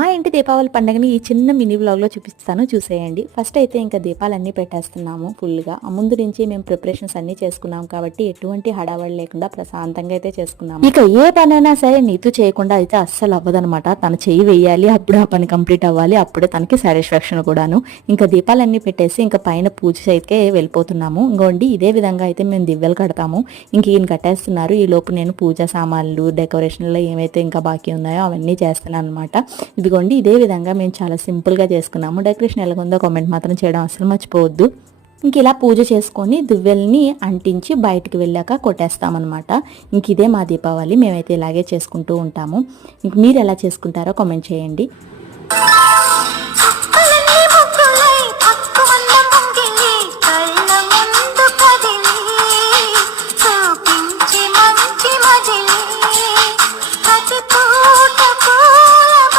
మా ఇంటి దీపావళి పండుగని ఈ చిన్న మినీ వ్లాగ్లో చూపిస్తాను, చూసేయండి. ఫస్ట్ అయితే ఇంకా దీపాలన్నీ పెట్టేస్తున్నాము ఫుల్గా. ముందు నుంచి మేము ప్రిపరేషన్స్ అన్నీ చేసుకున్నాం కాబట్టి ఎటువంటి హడావడి లేకుండా ప్రశాంతంగా అయితే చేసుకున్నాము. ఇక ఏ పనైనా సరే నీతు చేయకుండా అయితే అస్సలు అవ్వదనమాట. తను చెయ్యి వేయాలి, అప్పుడు ఆ పని కంప్లీట్ అవ్వాలి, అప్పుడే తనకి సాటిస్ఫాక్షన్ కూడాను. ఇంకా దీపాలన్నీ పెట్టేసి ఇంకా పైన పూజ అయితే వెళ్ళిపోతున్నాము. ఇంకోండి ఇదే విధంగా అయితే మేము దివ్యలు కడతాము. ఇంక ఈయన కట్టేస్తున్నారు. ఈ లోపు నేను పూజా సామాన్లు డెకరేషన్లో ఏమైతే ఇంకా బాకీ ఉన్నాయో అవన్నీ చేస్తున్నాను అనమాట. ఇదిగోండి ఇదే విధంగా మేము చాలా సింపుల్గా చేసుకున్నాము. డెకరేషన్ ఎలాగుందో కామెంట్ మాత్రం చేయడం అసలు మర్చిపోవద్దు. ఇంక ఇలా పూజ చేసుకొని దువ్వెల్ని అంటించి బయటికి వెళ్ళాక కొట్టేస్తామన్నమాట. ఇంక ఇదే మా దీపావళి. మేమైతే ఇలాగే చేసుకుంటూ ఉంటాము. ఇంక మీరు ఎలా చేసుకుంటారో కామెంట్ చేయండి.